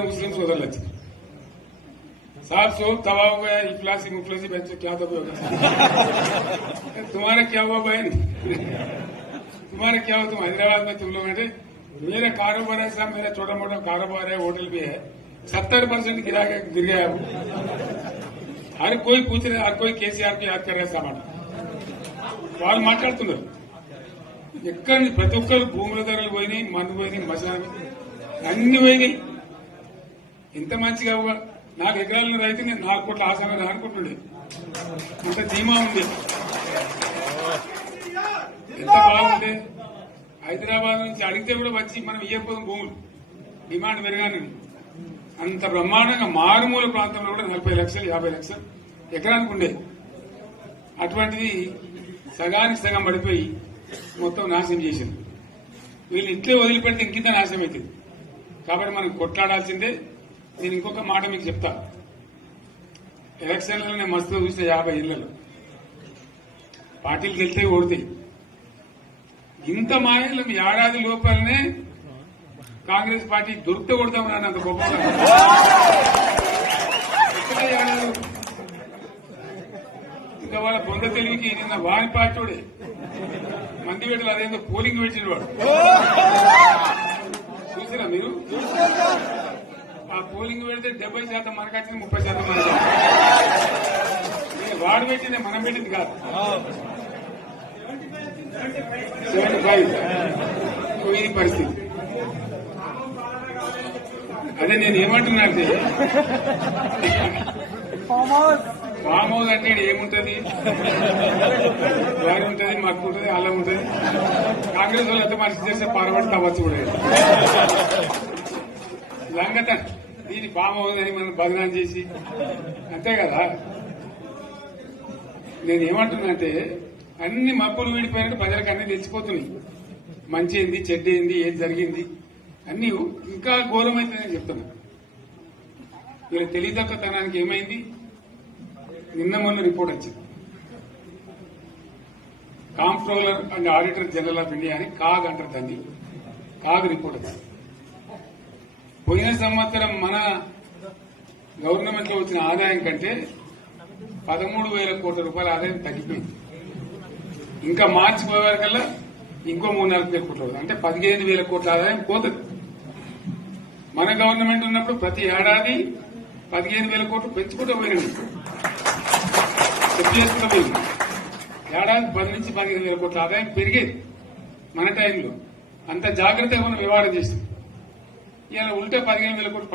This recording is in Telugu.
मुस्लिम सोदर साहब सोब तबाह हो गया, इफलासी मुफलसी बच्चे क्या दबे हो गए। तुम्हारा क्या हुआ बहन, तुम्हारा क्या हुआ? तुम हैदराबाद में तुम लोग हैं। मेरा कारोबार है साहब, मेरा छोटा मोटा कारोबार है, होटल भी है, 70% गिर गया। हर कोई पूछ रहे, हर कोई केसीआर को याद कर रहे सामान వాళ్ళు మాట్లాడుతున్నారు. ఎక్కడ ప్రతి ఒక్కరు భూముల ధరలు పోయినాయి, మందు పోయినాయి, మసాలా అన్ని పోయినాయి. ఇంత మంచిగా 4 ఎకరాల రైతు నేను 4 కోట్ల ఆసనాలు అనుకుంటుండే, అంత ధీమా ఉంది, ఎంత బాగుండే. హైదరాబాద్ నుంచి అడిగితే కూడా వచ్చి మనం ఇయ్యకపోతే భూములు డిమాండ్ పెరగానే అంత బ్రహ్మాండంగా మారుమూల ప్రాంతంలో కూడా 40 లక్షలు 50 లక్షలు ఎకరానికి ఉండే. అటువంటిది సగానికి సగం పడిపోయి మొత్తం నాశనం చేసింది. వీళ్ళు ఇట్లే వదిలిపెడితే ఇంకింత నాశనం అవుతుంది. కాబట్టి మనం కొట్లాడాల్సిందే. నేను ఇంకొక మాట మీకు చెప్తా. ఎలక్షన్లలో నేను మస్తుగా చూస్తే 50 ఇళ్లలో పార్టీలు గెలితే ఓడితాయి. ఇంత మాయలు ఏడాది లోపలనే కాంగ్రెస్ పార్టీ దొరికితే కొడతామని అంత గొప్పగా ఇంకా వాళ్ళ బొంద తెలివికి నిన్న వారి పార్టీ మంది పెట్టలు అదేందో పోలింగ్ పెట్టిన వాడు చూసారా మీరు? ఆ పోలింగ్ పెడితే 70% మనకు వచ్చింది, 30% మనకు. వాడు పెట్టింది, మనం పెట్టింది కాదు. 75 ఇది పరిస్థితి. అదే నేను ఏమంటున్నా అంటే, ఫామ్ హౌస్ అంటే ఏముంటది, వారి ఉంటది, మక్కు ఉంటది, అల్లం ఉంటది. కాంగ్రెస్ వాళ్ళు ఎంత మనిషి చేస్తే పారబడి తవ్వచ్చు కూడా లంగత. దీన్ని ఫామ్ హౌస్ అని మనం బదనాం చేసి అంతే కదా. నేను ఏమంటున్నా అంటే, అన్ని మబ్బులు వీడిపోయినట్టు ప్రజలకు అన్ని తెలిసిపోతున్నాయి. మంచి ఏంది, చెడ్డ ఏంది, ఏది జరిగింది అన్ని ఇంకా ఘోరమైతే నేను చెప్తున్నా. వీళ్ళ తెలివితక్కువతనానికి ఏమైంది? నిన్న మొన్న రిపోర్ట్ వచ్చింది. Comptroller and auditor general of India అని కాగ్ అంటారు దాన్ని. కాగ్ రిపోర్ట్ వచ్చింది. పోయిన సంవత్సరం మన గవర్నమెంట్ లో వచ్చిన ఆదాయం కంటే 13,000 కోట్ల రూపాయల ఆదాయం తగ్గిపోయింది. ఇంకా మార్చి పోయేవరకల్లా ఇంకో 3-4 కోట్ల, అంటే 15,000 కోట్ల ఆదాయం పోతుంది. మన గవర్నమెంట్ ఉన్నప్పుడు ప్రతి ఏడాది 15,000 కోట్లు పెంచుకుంటూ పోయినవి, చేసుకుంటూ పోయింది. ఏడాది 10 నుంచి 15,000 కోట్ల ఆదాయం పెరిగేది మన టైంలో. అంత జాగ్రత్తగా మనం వ్యవహారం చేస్తాం. ఇలా ఉల్టా 15,000 కోట్లు